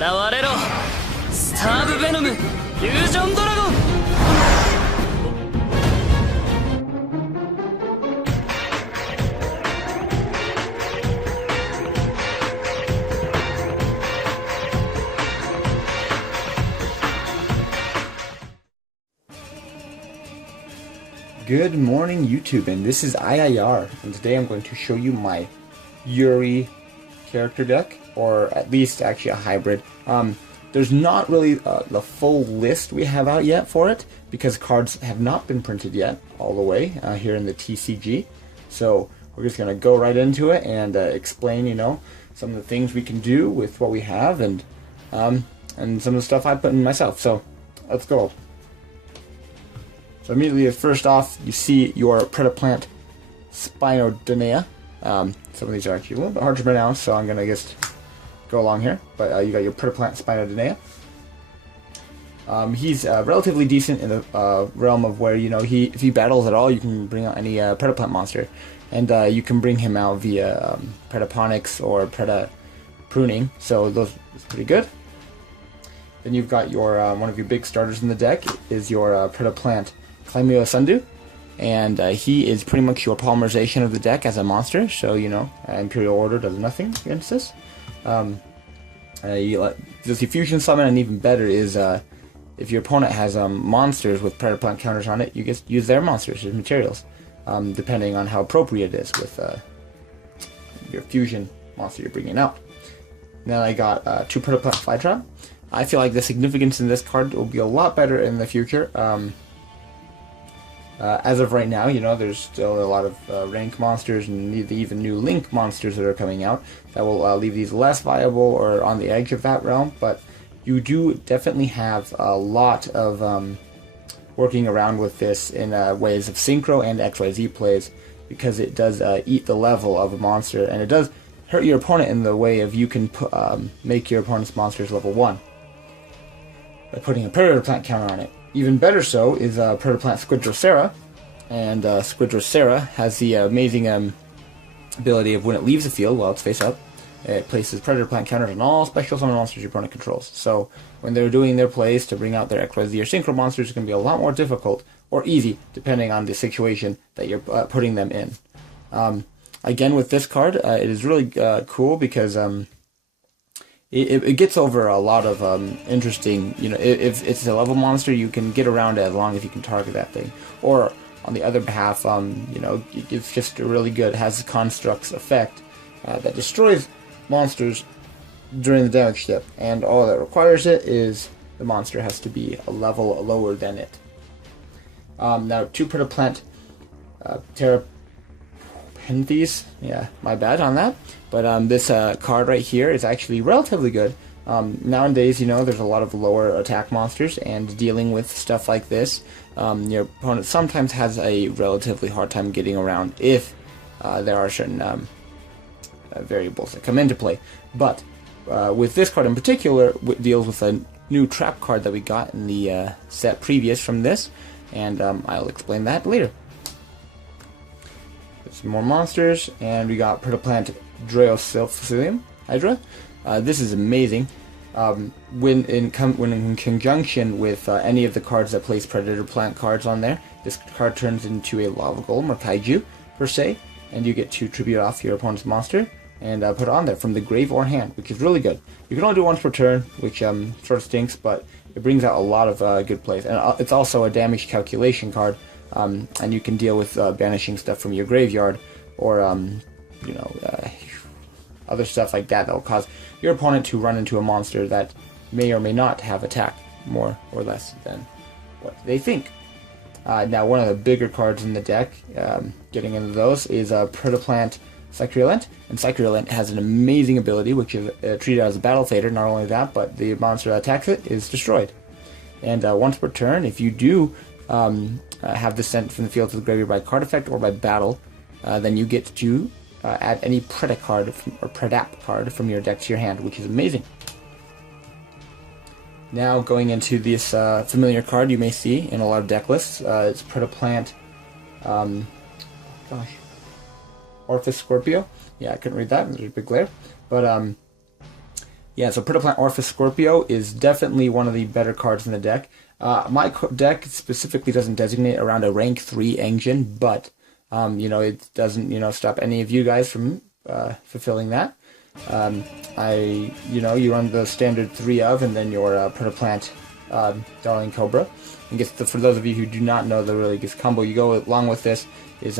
れろスターブベノムフュージョンドラゴン。Good morning, YouTube, and this is IIR, and today I'm going to show you my Yuri character deck, or at least actually a hybrid. There's not really the full list we have out yet for it, because cards have not been printed yet all the way here in the TCG. So we're just going to go right into it and explain, some of the things we can do with what we have, and some of the stuff I put in myself. So let's go. So immediately, first off, you see your Predaplant Spinodonea. Some of these are actually a little bit hard to pronounce, so I'm going to just go along here. But you got your Predaplant Spinodonea. He's relatively decent in the realm of where, if he battles at all, you can bring out any Predaplant monster. And you can bring him out via Predaponics or Predapruning, so those is pretty good. Then you've got your one of your big starters in the deck is your Predaplant Climeo Sundu, and he is pretty much your polymerization of the deck as a monster, so Imperial Order does nothing against this. Does the Fusion Summon, and even better is if your opponent has monsters with Predaplant counters on it, you just use their monsters as materials, depending on how appropriate it is with your Fusion monster you're bringing out. Then I got 2 Predaplant Flytrap. I feel like the significance in this card will be a lot better in the future. As of right now, there's still a lot of rank monsters and even new link monsters that are coming out that will leave these less viable or on the edge of that realm, but you do definitely have a lot of working around with this in ways of synchro and XYZ plays, because it does eat the level of a monster, and it does hurt your opponent in the way of you can make your opponent's monsters level 1 by putting a Predaplant counter on it. Even better so is Predaplant Squidrocera, and Squidrocera has the amazing ability of when it leaves the field while it's face up, it places Predaplant counters on all special summon monsters your opponent controls. So when they're doing their plays to bring out their XYZ or Synchro monsters, it's going to be a lot more difficult or easy depending on the situation that you're putting them in. Again, with this card, it is really cool because it gets over a lot of interesting, if it's a level monster, you can get around it as long as you can target that thing. Or on the other behalf, it's just really good. It has the Construct's effect that destroys monsters during the damage step, and all that requires it is the monster has to be a level lower than it. Now, 2 Predaplant Terrapinthes, yeah, my bad on that. But this card right here is actually relatively good. Nowadays, there's a lot of lower attack monsters, and dealing with stuff like this, your opponent sometimes has a relatively hard time getting around if there are certain variables that come into play. But with this card in particular, it deals with a new trap card that we got in the set previous from this, and I'll explain that later. Some more monsters, and we got Predaplant Dreosilphilium Hydra. This is amazing. When in conjunction with any of the cards that place Predator Plant cards on there, this card turns into a Lava Golem or Kaiju per se, and you get to tribute off your opponent's monster and put it on there from the grave or hand, which is really good. You can only do it once per turn, which sort of stinks, but it brings out a lot of good plays. And it's also a damage calculation card. And you can deal with banishing stuff from your graveyard, or other stuff like that will cause your opponent to run into a monster that may or may not have attack more or less than what they think. Now, one of the bigger cards in the deck, getting into those, is Predaplant Cycrulent, and Cycrulent has an amazing ability which is treated as a battle fader. Not only that, but the monster that attacks it is destroyed. And once per turn, if you do have this sent from the field to the graveyard by card effect or by battle, then you get to add any Predap card from your deck to your hand, which is amazing. Now going into this familiar card you may see in a lot of deck lists, it's Predaplant, Orphis Scorpio. Yeah, I couldn't read that, there's a big glare. But Yeah, so Predaplant Orphis Scorpio is definitely one of the better cards in the deck. My deck specifically doesn't designate around a rank 3 engine, but it doesn't stop any of you guys from fulfilling that. You run the standard 3 of, and then your Predaplant Darling Cobra. And for those of you who do not know the really good combo you go along with this is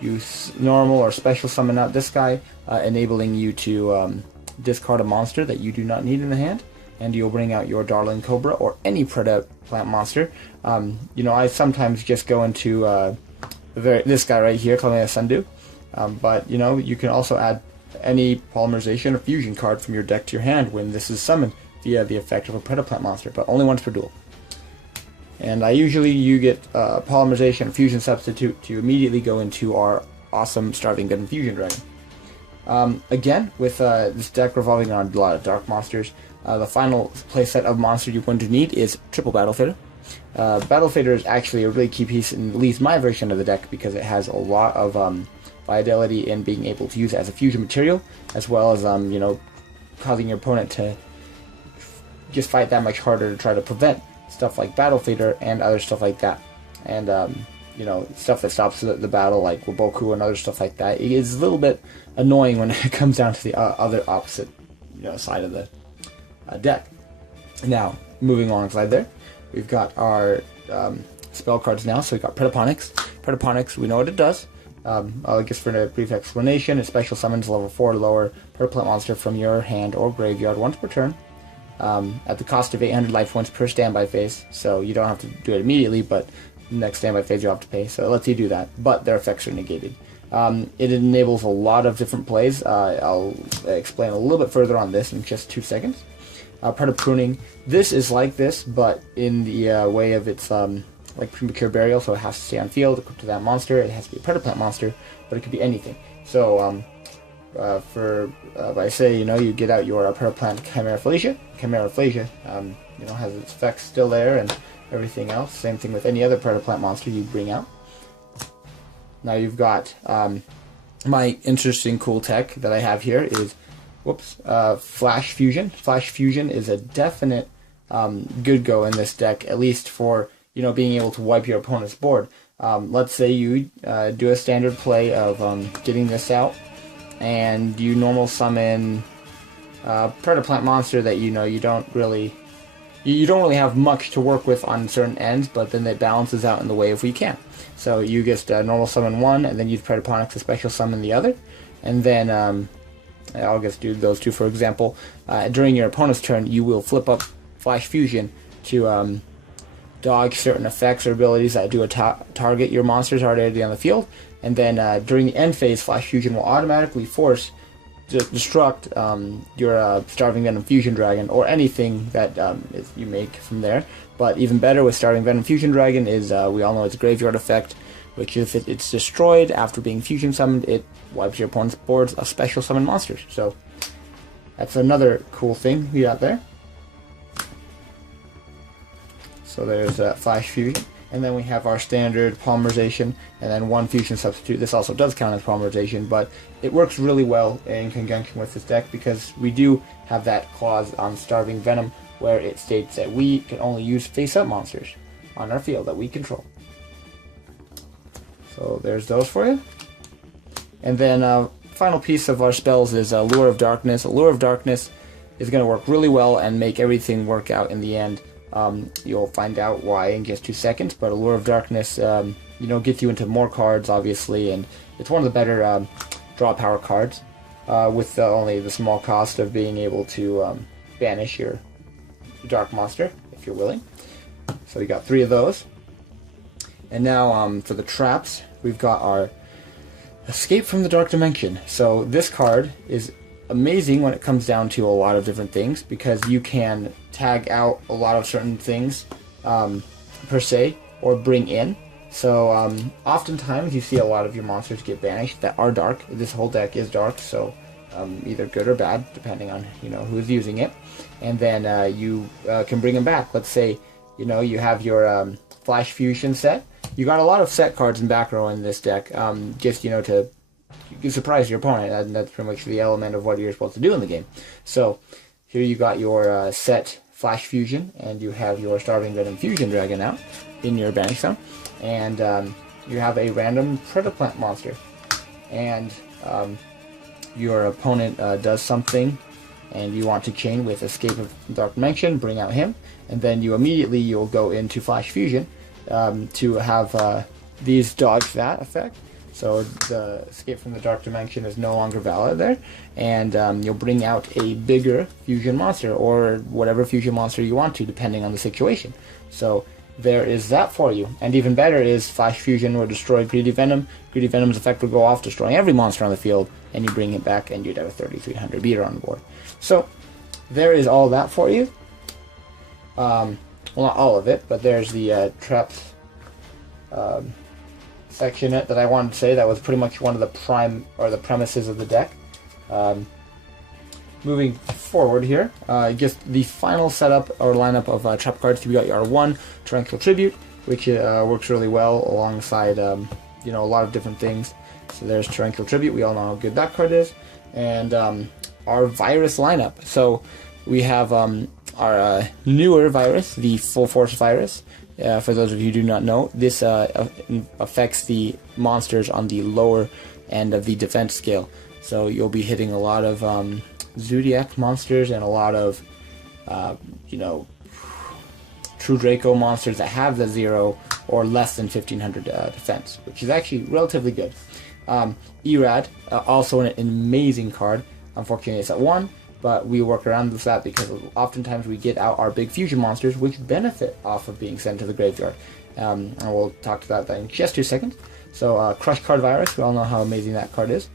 you normal or special summon out this guy, enabling you to discard a monster that you do not need in the hand, and you'll bring out your Darling Cobra or any Predaplant monster. I sometimes just go into this guy right here, calling it a Sundew, but you can also add any polymerization or fusion card from your deck to your hand when this is summoned via the effect of a Predaplant monster, but only once per duel. And usually you get polymerization or fusion substitute to immediately go into our awesome Starving Venom Fusion Dragon. Again, with this deck revolving around a lot of dark monsters, the final playset of monster you're going to need is triple Battle Fader. Battle Fader is actually a really key piece in at least my version of the deck because it has a lot of viability in being able to use it as a fusion material, as well as causing your opponent to just fight that much harder to try to prevent stuff like Battle Fader and other stuff like that. And stuff that stops the battle, like Waboku and other stuff like that. It is a little bit annoying when it comes down to the other opposite side of the deck. Now, moving alongside there, we've got our spell cards now. So we've got Predaponics. Predaponics, we know what it does. I guess for a brief explanation, it special summons level 4 or lower Predaplant monster from your hand or graveyard once per turn, at the cost of 800 life points per standby phase. So you don't have to do it immediately, but next standby phase you'll have to pay, so it lets you do that, but their effects are negated. It enables a lot of different plays. I'll explain a little bit further on this in just 2 seconds. Predapruning, this is like this, but in the way of its like Premature Burial, so it has to stay on field, equipped to that monster. It has to be a Predaplant monster, but it could be anything. So you get out your Predaplant Chimera Falacia. Chimera Falacia has its effects still there and everything else. Same thing with any other Predaplant monster you bring out. Now you've got my interesting cool tech that I have here is Flash Fusion. Flash Fusion is a definite good go in this deck, at least for being able to wipe your opponent's board. Let's say you do a standard play of getting this out, and you normal summon a Predaplant monster that you don't really have much to work with on certain ends, but then it balances out in the way if we can. So you just normal summon one, and then use Predaponics to special summon the other, and then I'll just do those two for example. During your opponent's turn, you will flip up Flash Fusion to dodge certain effects or abilities that do target your monsters already on the field, and then during the end phase, Flash Fusion will automatically force destruct your Starving Venom Fusion Dragon or anything that you make from there. But even better with Starving Venom Fusion Dragon is we all know it's a graveyard effect, which if it's destroyed after being fusion summoned, it wipes your opponent's boards of special summon monsters. So that's another cool thing we got there. So there's Flash Fusion. And then we have our standard polymerization, and then one fusion substitute. This also does count as polymerization, but it works really well in conjunction with this deck because we do have that clause on Starving Venom where it states that we can only use face-up monsters on our field that we control. So there's those for you. And then final piece of our spells is Lure of Darkness. Lure of Darkness is going to work really well and make everything work out in the end. You'll find out why in just 2 seconds, but Allure of Darkness, gets you into more cards, obviously, and it's one of the better draw power cards, with only the small cost of being able to banish your dark monster, if you're willing. So we got 3 of those. And now for the traps, we've got our Escape from the Dark Dimension. So this card is amazing when it comes down to a lot of different things because you can tag out a lot of certain things per se or bring in. So oftentimes you see a lot of your monsters get banished that are dark. This whole deck is dark, so either good or bad depending on who's using it. And then you can bring them back. Let's say you have your Flash Fusion set. You got a lot of set cards in back row in this deck, just to you surprise your opponent, and that's pretty much the element of what you're supposed to do in the game. So here you got your set Flash Fusion, and you have your Starving Venom Fusion Dragon now in your bank zone, and you have a random Predaplant monster, and your opponent does something, and you want to chain with Escape of Dark Dimension, bring out him, and then you'll go into Flash Fusion to have these dodge that effect. So the Escape from the Dark Dimension is no longer valid there, and you'll bring out a bigger fusion monster, or whatever fusion monster you want to, depending on the situation. So there is that for you. And even better is Flash Fusion will destroy Greedy Venom. Greedy Venom's effect will go off, destroying every monster on the field, and you bring it back, and you'd have a 3300 beater on the board. So there is all that for you. Well, not all of it, but there's the traps section that I wanted to say. That was pretty much one of the premises of the deck. Moving forward here, just the final setup or lineup of trap cards. We got your R1 Torrential Tribute, which works really well alongside a lot of different things. So there's Torrential Tribute. We all know how good that card is, and our virus lineup. So we have our newer virus, the Full Force virus. For those of you who do not know, this affects the monsters on the lower end of the defense scale. So you'll be hitting a lot of Zodiac monsters and a lot of, True Draco monsters that have the 0 or less than 1500 defense, which is actually relatively good. Erad, also an amazing card. Unfortunately, it's at 1. But we work around with that because oftentimes we get out our big fusion monsters, which benefit off of being sent to the graveyard. And we'll talk to that in just 2 seconds. So, Crush Card Virus, we all know how amazing that card is.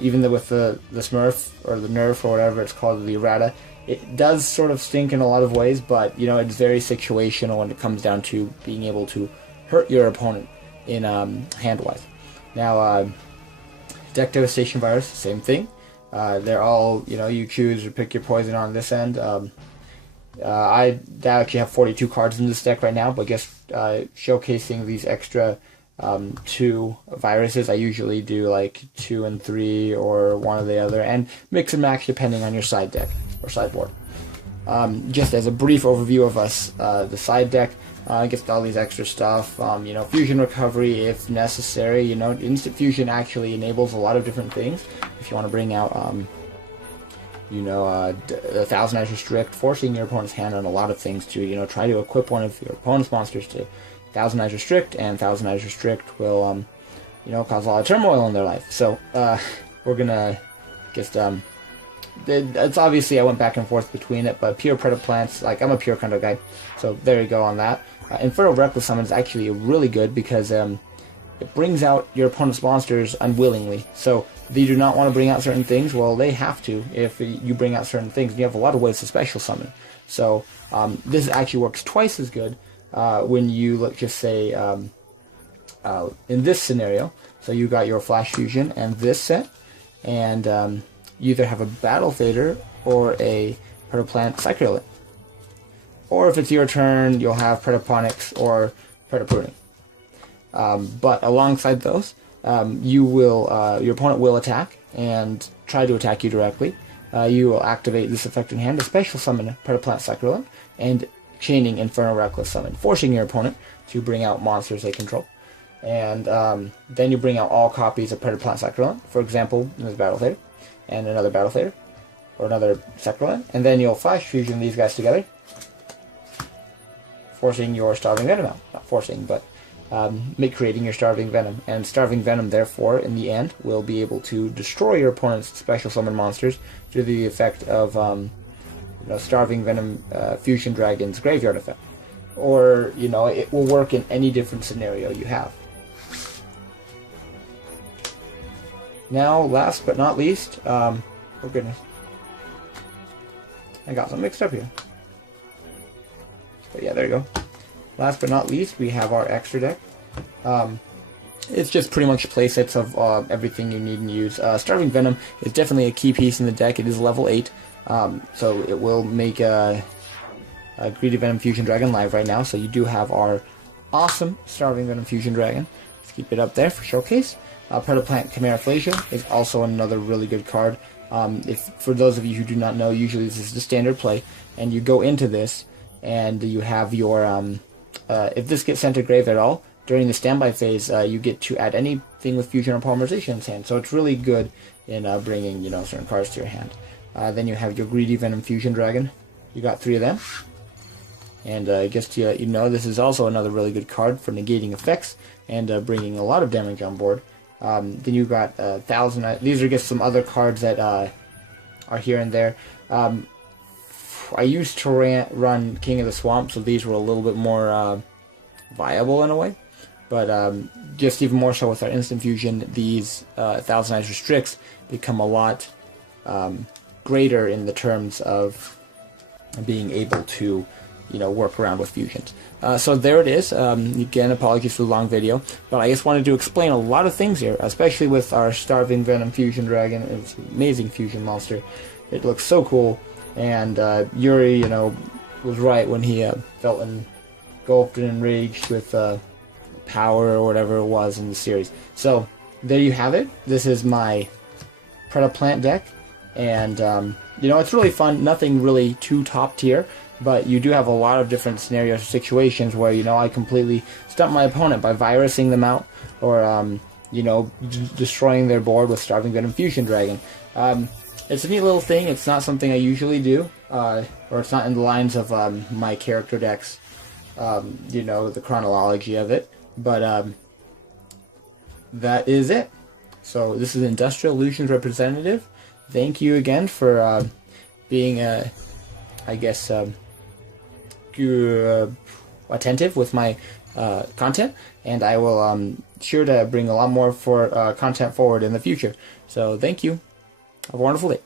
Even though with the Smurf, or the Nerf, or whatever it's called, the errata, it does sort of stink in a lot of ways, but, it's very situational when it comes down to being able to hurt your opponent in hand-wise. Now, Deck Devastation Virus, same thing. They're all, you choose or pick your poison on this end. I actually have 42 cards in this deck right now, but just showcasing these extra 2 viruses. I usually do like 2 and 3 or one or the other, and mix and match depending on your side deck or sideboard. Just as a brief overview of us, the side deck, gets all these extra stuff, fusion recovery if necessary. Instant fusion actually enables a lot of different things. If you want to bring out, 1,000 Eyes Restrict, forcing your opponent's hand on a lot of things to, try to equip one of your opponent's monsters to 1,000 Eyes Restrict, and 1,000 Eyes Restrict will, cause a lot of turmoil in their life. So, we're gonna just, it's obviously I went back and forth between it, but pure Predaplants, like I'm a pure kind of guy, so there you go on that. Infernal Reckless Summon is actually really good because it brings out your opponent's monsters unwillingly. So if you do not want to bring out certain things, well, they have to if you bring out certain things. You have a lot of ways to special summon. So this actually works twice as good when you look, just say, in this scenario. So you got your Flash Fusion and this set, and you either have a Battle Fader or a Predaplant Cyclone. Or if it's your turn, you'll have Predaponics or Predapruning. But alongside those, your opponent will attack and try to attack you directly. You will activate this effect in hand, a special summon Predaplant Cyclone, and chaining Infernal Reckless Summon, forcing your opponent to bring out monsters they control. And then you bring out all copies of Predaplant Cyclone. For example, there's Battle Fader, and another Battle Fader, or another Cyclone, and then you'll Flash Fusion these guys together, forcing your Starving Venom out. Not forcing, but creating your Starving Venom. And Starving Venom, therefore, in the end, will be able to destroy your opponent's special summon monsters due to the effect of Starving Venom Fusion Dragon's graveyard effect. Or, it will work in any different scenario you have. Now, last but not least, oh goodness, I got something mixed up here. But yeah, there you go. Last but not least, we have our extra deck. It's just pretty much playsets of everything you need and use. Starving Venom is definitely a key piece in the deck. It is level 8, so it will make a Greedy Venom Fusion Dragon live right now. So you do have our awesome Starving Venom Fusion Dragon. Let's keep it up there for showcase. Predaplant Chimera Flasia is also another really good card. If for those of you who do not know, usually this is the standard play, and you go into this, and you have your if this gets sent to grave at all during the standby phase, you get to add anything with fusion or polymerization in its hand. So it's really good in bringing certain cards to your hand. Then you have your greedy Venom Fusion Dragon. You got 3 of them. And I guess this is also another really good card for negating effects and bringing a lot of damage on board. Then you got 1,000. These are just some other cards that are here and there. I used to run King of the Swamp, so these were a little bit more viable in a way. But just even more so with our instant fusion, these 1,000 Eyes Restricts become a lot greater in the terms of being able to work around with fusions. So there it is. Again, apologies for the long video, but I just wanted to explain a lot of things here, especially with our Starving Venom Fusion Dragon. It's an amazing fusion monster. It looks so cool, and Yuri, was right when he felt engulfed and enraged with power or whatever it was in the series. So there you have it. This is my Predaplant deck, and it's really fun. Nothing really too top tier, but you do have a lot of different scenarios or situations where I completely stump my opponent by virusing them out, or destroying their board with Starving Venom Fusion Dragon. It's a neat little thing. It's not something I usually do, or it's not in the lines of my character decks, the chronology of it, but that is it. So this is Industrial Illusions representative. Thank you again for being attentive with my content, and I will sure to bring a lot more content forward in the future. So thank you. Have a wonderful day.